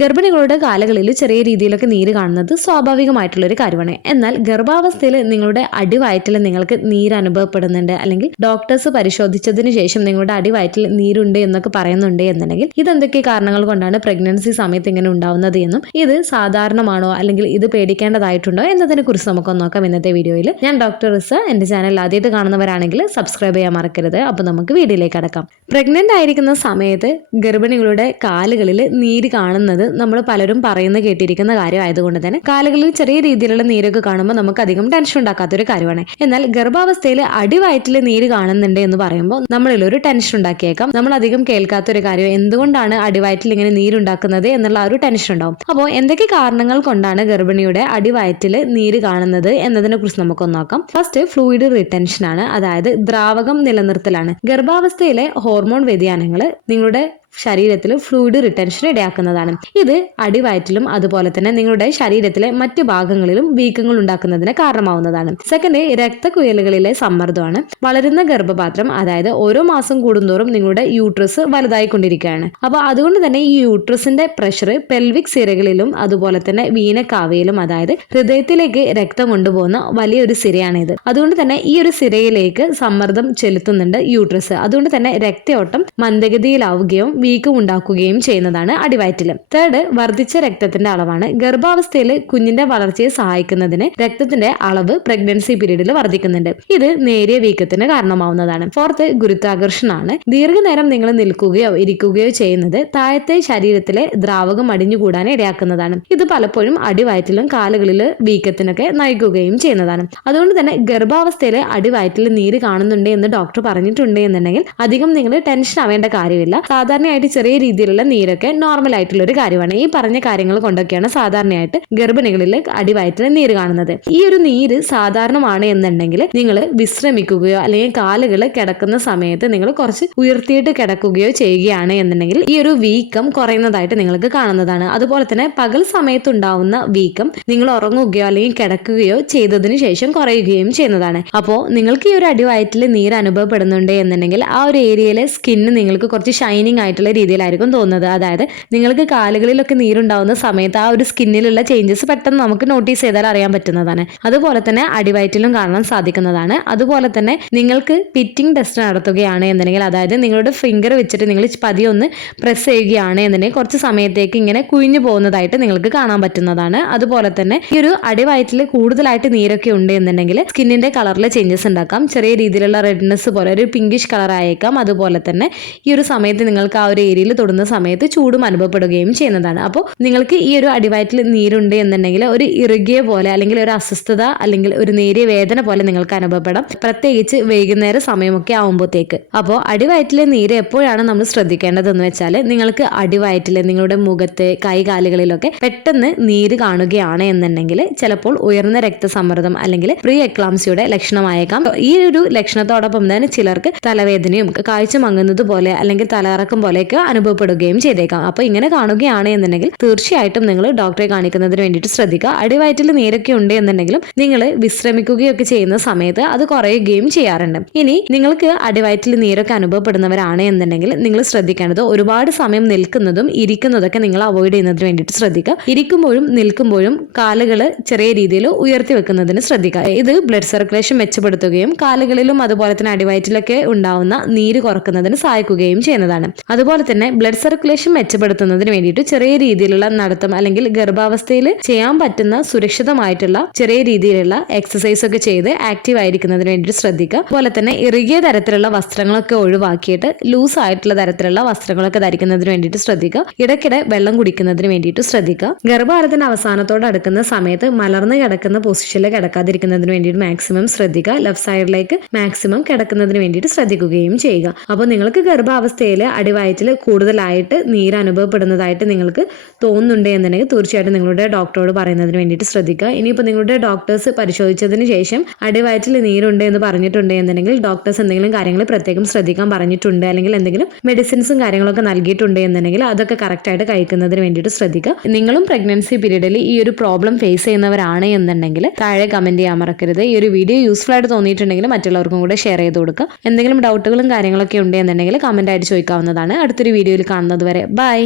ഗർഭിണികളുടെ കാലുകളിൽ ചെറിയ രീതിയിലൊക്കെ നീര് കാണുന്നത് സ്വാഭാവികമായിട്ടുള്ളൊരു കാര്യമാണ്. എന്നാൽ ഗർഭാവസ്ഥയിൽ നിങ്ങളുടെ അടിവയറ്റിൽ നിങ്ങൾക്ക് നീര് അനുഭവപ്പെടുന്നുണ്ട്, അല്ലെങ്കിൽ ഡോക്ടേഴ്സ് പരിശോധിച്ചതിന് ശേഷം നിങ്ങളുടെ അടിവയറ്റിൽ നീരുണ്ട് എന്നൊക്കെ പറയുന്നുണ്ട് എന്നുണ്ടെങ്കിൽ ഇതെന്തൊക്കെ കാരണങ്ങൾ കൊണ്ടാണ് പ്രഗ്നൻസി സമയത്ത് ഇങ്ങനെ ഉണ്ടാവുന്നത് എന്നും ഇത് സാധാരണമാണോ അല്ലെങ്കിൽ ഇത് പേടിക്കേണ്ടതായിട്ടുണ്ടോ എന്നതിനെ കുറിച്ച് നമുക്കൊന്ന് നോക്കാം ഇന്നത്തെ വീഡിയോയിൽ. ഞാൻ ഡോക്ടർ റിസ. എന്റെ ചാനൽ ആദ്യമായിട്ട് കാണുന്നവരാണെങ്കിൽ സബ്സ്ക്രൈബ് ചെയ്യാൻ മറക്കരുത്. അപ്പോൾ നമുക്ക് വീഡിയോയിലേക്ക് കടക്കാം. പ്രഗ്നന്റ് ആയിരിക്കുന്ന സമയത്ത് ഗർഭിണികളുടെ കാലുകളിൽ നീര് കാണുന്നത് നമ്മൾ പലരും പറയുന്ന കേട്ടിരിക്കുന്ന കാര്യമായതുകൊണ്ട് തന്നെ കാലുകളിൽ ചെറിയ രീതിയിലുള്ള നീരൊക്കെ കാണുമ്പോൾ നമുക്ക് അധികം ടെൻഷൻ ഉണ്ടാക്കാത്തൊരു കാര്യമാണ്. എന്നാൽ ഗർഭാവസ്ഥയിൽ അടിവയറ്റിൽ നീര് കാണുന്നുണ്ട് എന്ന് പറയുമ്പോൾ നമ്മളിൽ ഒരു ടെൻഷൻ ഉണ്ടാക്കിയേക്കാം. നമ്മൾ അധികം കേൾക്കാത്തൊരു കാര്യം എന്തുകൊണ്ടാണ് അടിവയറ്റിൽ ഇങ്ങനെ നീരുണ്ടാക്കുന്നത് എന്നുള്ള ഒരു ടെൻഷൻ ഉണ്ടാവും. അപ്പോൾ എന്തൊക്കെ കാരണങ്ങൾ കൊണ്ടാണ് ഗർഭിണിയുടെ അടിവയറ്റിൽ നീര് കാണുന്നത് എന്നതിനെ കുറിച്ച് നമുക്കൊന്ന് നോക്കാം. ഫസ്റ്റ് ഫ്ലൂയിഡ് റിട്ടൻഷൻ ആണ്, അതായത് ദ്രാവകം നിലനിർത്തലാണ്. ഗർഭാവസ്ഥയിലെ ഹോർമോൺ വ്യതിയാനങ്ങൾ നിങ്ങളുടെ ശരീരത്തിൽ ഫ്ലൂയിഡ് റിട്ടൻഷൻ ഇടയാക്കുന്നതാണ്. ഇത് അടിവയറ്റിലും അതുപോലെ തന്നെ നിങ്ങളുടെ ശരീരത്തിലെ മറ്റു ഭാഗങ്ങളിലും വീക്കങ്ങൾ ഉണ്ടാക്കുന്നതിന് കാരണമാവുന്നതാണ്. സെക്കൻഡ്, രക്തക്കുഴലുകളിലെ സമ്മർദ്ദമാണ്. വളരുന്ന ഗർഭപാത്രം, അതായത് ഓരോ മാസം കൂടുന്തോറും നിങ്ങളുടെ യൂട്രസ് വലുതായിക്കൊണ്ടിരിക്കുകയാണ്. അപ്പോൾ അതുകൊണ്ട് തന്നെ ഈ യൂട്രസിന്റെ പ്രഷർ പെൽവിക് സിരകളിലും അതുപോലെ തന്നെ വീനക്കാവയിലും, അതായത് ഹൃദയത്തിലേക്ക് രക്തം കൊണ്ടുപോകുന്ന വലിയൊരു സിരയാണിത്. അതുകൊണ്ട് തന്നെ ഈ ഒരു സിരയിലേക്ക് സമ്മർദ്ദം ചെലുത്തുന്നുണ്ട് യൂട്രസ്. അതുകൊണ്ട് തന്നെ രക്തയോട്ടം മന്ദഗതിയിലാവുകയും വീക്കം ഉണ്ടാക്കുകയും ചെയ്യുന്നതാണ് അടിവയറ്റിൽ. തേർഡ്, വർദ്ധിച്ച രക്തത്തിന്റെ അളവാണ്. ഗർഭാവസ്ഥയിൽ കുഞ്ഞിന്റെ വളർച്ചയെ സഹായിക്കുന്നതിന് രക്തത്തിന്റെ അളവ് പ്രഗ്നൻസി പീരീഡിൽ വർദ്ധിക്കുന്നുണ്ട്. ഇത് നേരിയ വീക്കത്തിന് കാരണമാവുന്നതാണ്. ഫോർത്ത്, ഗുരുത്വാകർഷണമാണ്. ദീർഘനേരം നിങ്ങൾ നിൽക്കുകയോ ഇരിക്കുകയോ ചെയ്യുന്നത് താഴത്തെ ശരീരത്തിലെ ദ്രാവകം അടിഞ്ഞുകൂടാൻ ഇടയാക്കുന്നതാണ്. ഇത് പലപ്പോഴും അടിവയറ്റിലും കാലുകളിൽ വീക്കത്തിനൊക്കെ നയിക്കുകയും ചെയ്യുന്നതാണ്. അതുകൊണ്ട് തന്നെ ഗർഭാവസ്ഥയിൽ അടിവയറ്റിൽ നീര് കാണുന്നുണ്ട് എന്ന് ഡോക്ടർ പറഞ്ഞിട്ടുണ്ട് എന്നുണ്ടെങ്കിൽ അധികം നിങ്ങൾ ടെൻഷൻ ആവേണ്ട കാര്യമില്ല. സാധാരണയായിട്ട് ചെറിയ രീതിയിലുള്ള നീരൊക്കെ നോർമൽ ആയിട്ടുള്ള ഒരു കാര്യമാണ്. ഈ പറഞ്ഞ കാര്യങ്ങൾ കൊണ്ടൊക്കെയാണ് സാധാരണയായിട്ട് ഗർഭിണികളിൽ അടിവയറ്റിൽ നീര് കാണുന്നത്. ഈ ഒരു നീര് സാധാരണമാണ് എന്നുണ്ടെങ്കിൽ നിങ്ങൾ വിശ്രമിക്കുകയോ അല്ലെങ്കിൽ കാലുകൾ കിടക്കുന്ന സമയത്ത് നിങ്ങൾ കുറച്ച് ഉയർത്തിയിട്ട് കിടക്കുകയോ ചെയ്യുകയാണ് എന്നുണ്ടെങ്കിൽ ഈ ഒരു വീക്കം കുറയുന്നതായിട്ട് നിങ്ങൾക്ക് കാണുന്നതാണ്. അതുപോലെ തന്നെ പകൽ സമയത്തുണ്ടാവുന്ന വീക്കം നിങ്ങൾ ഉറങ്ങുകയോ അല്ലെങ്കിൽ കിടക്കുകയോ ചെയ്തതിനു ശേഷം കുറയുകയും ചെയ്യുന്നതാണ്. അപ്പോൾ നിങ്ങൾക്ക് ഈ ഒരു അടിവയറ്റിൽ നീര് അനുഭവപ്പെടുന്നുണ്ട് എന്നുണ്ടെങ്കിൽ ആ ഒരു ഏരിയയിലെ സ്കിന്ന് നിങ്ങൾക്ക് കുറച്ച് ഷൈനിങ് ആയിട്ടുള്ള രീതിയിലായിരിക്കും തോന്നുന്നത്. അതായത് നിങ്ങൾക്ക് കാലുകളിലൊക്കെ നീരുണ്ടാവുന്ന സമയത്ത് ആ ഒരു സ്കിന്നിലുള്ള ചേഞ്ചസ് പെട്ടെന്ന് നമുക്ക് നോട്ടീസ് ചെയ്താൽ അറിയാൻ പറ്റുന്നതാണ്. അതുപോലെ തന്നെ അടിവയറ്റിലും കാണാൻ സാധിക്കുന്നതാണ്. അതുപോലെ തന്നെ നിങ്ങൾക്ക് പിറ്റിംഗ് ടെസ്റ്റ് നടത്തുകയാണ് എന്നുണ്ടെങ്കിൽ, അതായത് നിങ്ങളുടെ ഫിംഗർ വെച്ചിട്ട് നിങ്ങൾ പതിയൊന്ന് പ്രസ് ചെയ്യുകയാണ് എന്നുണ്ടെങ്കിൽ കുറച്ച് സമയത്തേക്ക് ഇങ്ങനെ കുഴിഞ്ഞു പോകുന്നതായിട്ട് നിങ്ങൾക്ക് കാണാൻ പറ്റുന്നതാണ്. അതുപോലെ തന്നെ ഈ ഒരു അടിവയറ്റിൽ കൂടുതലായിട്ട് നീരൊക്കെ ഉണ്ട് എന്നുണ്ടെങ്കിൽ സ്കിന്നിന്റെ കളറിൽ ചേഞ്ചസ് ഉണ്ടാക്കാം. ചെറിയ രീതിയിലുള്ള റെഡ്നെസ് പോലെ ഒരു പിങ്കിഷ് കളർ ആയേക്കാം. അതുപോലെ തന്നെ ഈ ഒരു സമയത്ത് നിങ്ങൾക്ക് ആ ഒരു ഏരിയയിൽ തൊടുന്ന സമയത്ത് ചൂടും അനുഭവപ്പെടുകയും ചെയ്യുന്നതാണ്. അപ്പോൾ നിങ്ങൾക്ക് ഈ ഒരു അടിവയറ്റിൽ നീരുണ്ട് എന്നുണ്ടെങ്കിൽ ഒരു ഇറുകിയ പോലെ അല്ലെങ്കിൽ ഒരു അസ്വസ്ഥത അല്ലെങ്കിൽ ഒരു നേരിയ വേദന പോലെ നിങ്ങൾക്ക് അനുഭവപ്പെടാം, പ്രത്യേകിച്ച് വൈകുന്നേര സമയമൊക്കെ ആവുമ്പോഴത്തേക്ക്. അപ്പോൾ അടിവയറ്റിലെ നീര് എപ്പോഴാണ് നമ്മൾ ശ്രദ്ധിക്കേണ്ടതെന്ന് വെച്ചാൽ, നിങ്ങൾക്ക് അടിവയറ്റിൽ നിങ്ങളുടെ മുഖത്ത് കൈകാലുകളിലൊക്കെ പെട്ടെന്ന് നീര് കാണുകയാണ് എന്നുണ്ടെങ്കിൽ ചിലപ്പോൾ ഉയർന്ന രക്തസമ്മർദ്ദം അല്ലെങ്കിൽ പ്രീ എക്ലാംസിയുടെ ലക്ഷണമായേക്കാം. ഈ ഒരു ലക്ഷണത്തോടൊപ്പം തന്നെ ചിലർക്ക് തലവേദനയും കാഴ്ച മങ്ങുന്നത് പോലെ അല്ലെങ്കിൽ തലകറക്കം പോലെയൊക്കെ അനുഭവപ്പെടുകയും ചെയ്തേക്കാം. അപ്പോൾ ഇങ്ങനെ കാണുകയാണ് എന്നുണ്ടെങ്കിൽ തീർച്ചയായിട്ടും നിങ്ങൾ ഡോക്ടറെ കാണിക്കുന്നതിന് വേണ്ടിയിട്ട് ശ്രദ്ധിക്കുക. അടിവയറ്റിൽ നീരൊക്കെ ഉണ്ട് എന്നുണ്ടെങ്കിലും നിങ്ങൾ വിശ്രമിക്കുകയൊക്കെ ചെയ്യുന്ന സമയത്ത് അത് കുറയുകയും ചെയ്യാറുണ്ട്. ഇനി നിങ്ങൾക്ക് അടിവയറ്റിൽ നീരൊക്കെ അനുഭവപ്പെടുന്നവരാണ് എന്നുണ്ടെങ്കിൽ നിങ്ങൾ ശ്രദ്ധിക്കേണ്ടത് ഒരുപാട് സമയം നിൽക്കുന്നതും ഇരിക്കുന്നതൊക്കെ നിങ്ങൾ അവോയ്ഡ് ചെയ്യുന്നതിന് വേണ്ടിയിട്ട് ശ്രദ്ധിക്കുക. ഇരിക്കുമ്പോഴും നിൽക്കുമ്പോഴും കാലുകൾ ചെറിയ രീതിയിൽ ഉയർത്തി വെക്കുന്നതിന് ശ്രദ്ധിക്കുക. ഇത് ബ്ലഡ് സർക്കുലേഷൻ മെച്ചപ്പെടുത്തുകയും കാലുകളിലും അതുപോലെ തന്നെ അടിവയറ്റിലൊക്കെ ഉണ്ടാവുന്ന നീര് കുറക്കുന്നതിന് സഹായിക്കുകയും ചെയ്യുന്നതാണ്. അതുപോലെ തന്നെ ബ്ലഡ് സർക്കുലേഷൻ മെച്ചപ്പെടുത്തുന്നതിന് വേണ്ടിയിട്ട് ചെറിയ രീതിയിലുള്ള നടത്തം അല്ലെങ്കിൽ ഗർഭാവസ്ഥയിൽ ചെയ്യാൻ പറ്റുന്ന സുരക്ഷിതമായിട്ടുള്ള ചെറിയ രീതിയിലുള്ള എക്സസൈസ് ഒക്കെ ചെയ്ത് ആക്റ്റീവ് ആയിരിക്കുന്നതിന് വേണ്ടിയിട്ട് ശ്രദ്ധിക്കുക. അതുപോലെ തന്നെ ഇറുകിയ തരത്തിലുള്ള വസ്ത്രങ്ങളൊക്കെ ഒഴിവാക്കിയിട്ട് ലൂസ് ആയിട്ടുള്ള തരത്തിലുള്ള വസ്ത്രങ്ങളൊക്കെ ധരിക്കുന്നതിന് വേണ്ടിയിട്ട് ശ്രദ്ധിക്കുക. ഇടയ്ക്കിടെ വെള്ളം കുടിക്കുന്നതിന് വേണ്ടിയിട്ട് ശ്രദ്ധിക്കുക. ഗർഭകാലത്തിന്റെ അവസാനത്തോട് അടുക്കുന്ന സമയത്ത് മലർന്ന് കിടക്കുന്ന പൊസിഷനിൽ കിടക്കാതിരിക്കുന്നതിന് വേണ്ടിയിട്ട് മാക്സിമം ശ്രദ്ധിക്കുക. ലെഫ്റ്റ് സൈഡിലേക്ക് മാക്സിമം കിടക്കുന്നതിന് വേണ്ടിയിട്ട് ശ്രദ്ധിക്കുകയും ചെയ്യുക. അപ്പോൾ നിങ്ങൾക്ക് ഗർഭാവസ്ഥയിൽ അടിവയറ്റിൽ കൂടുതലായിട്ട് നീര് അനുഭവപ്പെടുന്നതായിട്ട് നിങ്ങൾക്ക് തോന്നുന്നുണ്ട് എന്നുണ്ടെങ്കിൽ തീർച്ചയായിട്ടും നിങ്ങളുടെ ഡോക്ടറോട് പറയുന്നതിന് വേണ്ടിയിട്ട് ശ്രദ്ധിക്കുക. ഇനിയിപ്പോൾ നിങ്ങളുടെ ഡോക്ടേഴ്സ് പരിശോധിച്ചതിന് ശേഷം അടിവയറ്റിൽ നീരുണ്ട് എന്ന് പറഞ്ഞിട്ടുണ്ട് എന്നുണ്ടെങ്കിൽ ഡോക്ടേഴ്സ് എന്തെങ്കിലും കാര്യങ്ങൾ പ്രത്യേകം ശ്രദ്ധിക്കാൻ പറഞ്ഞിട്ടുണ്ട് അല്ലെങ്കിൽ എന്തെങ്കിലും മെഡിസിൻസും കാര്യങ്ങളൊക്കെ നൽകിയിട്ടുണ്ട് എന്നുണ്ടെങ്കിൽ അതൊക്കെ കറക്റ്റായിട്ട് കഴിക്കുന്നതിന് വേണ്ടിയിട്ട് ശ്രദ്ധിക്കുക. നിങ്ങളും പ്രഗ്നൻസി പീരീഡിൽ ഈ ഒരു പ്രോബ്ലം ഫേസ് ചെയ്യുന്നവരാണ് എന്നുണ്ടെങ്കിൽ താഴെ കമന്റ് ചെയ്യാൻ മറക്കരുത്. ഈ ഒരു വീഡിയോ യൂസ്ഫുൾ ആയിട്ട് തോന്നിയിട്ടുണ്ടെങ്കിൽ മറ്റുള്ളവർക്കും കൂടെ ഷെയർ ചെയ്ത് കൊടുക്കുക. എന്തെങ്കിലും ഡൗട്ടുകളും കാര്യങ്ങളൊക്കെ ഉണ്ട് എന്നുണ്ടെങ്കിൽ കമന്റ് ആയിട്ട് ചോദിക്കാവുന്നതാണ്. അടുത്തൊരു വീഡിയോയിൽ കാണുന്നത് വരെ ബൈ.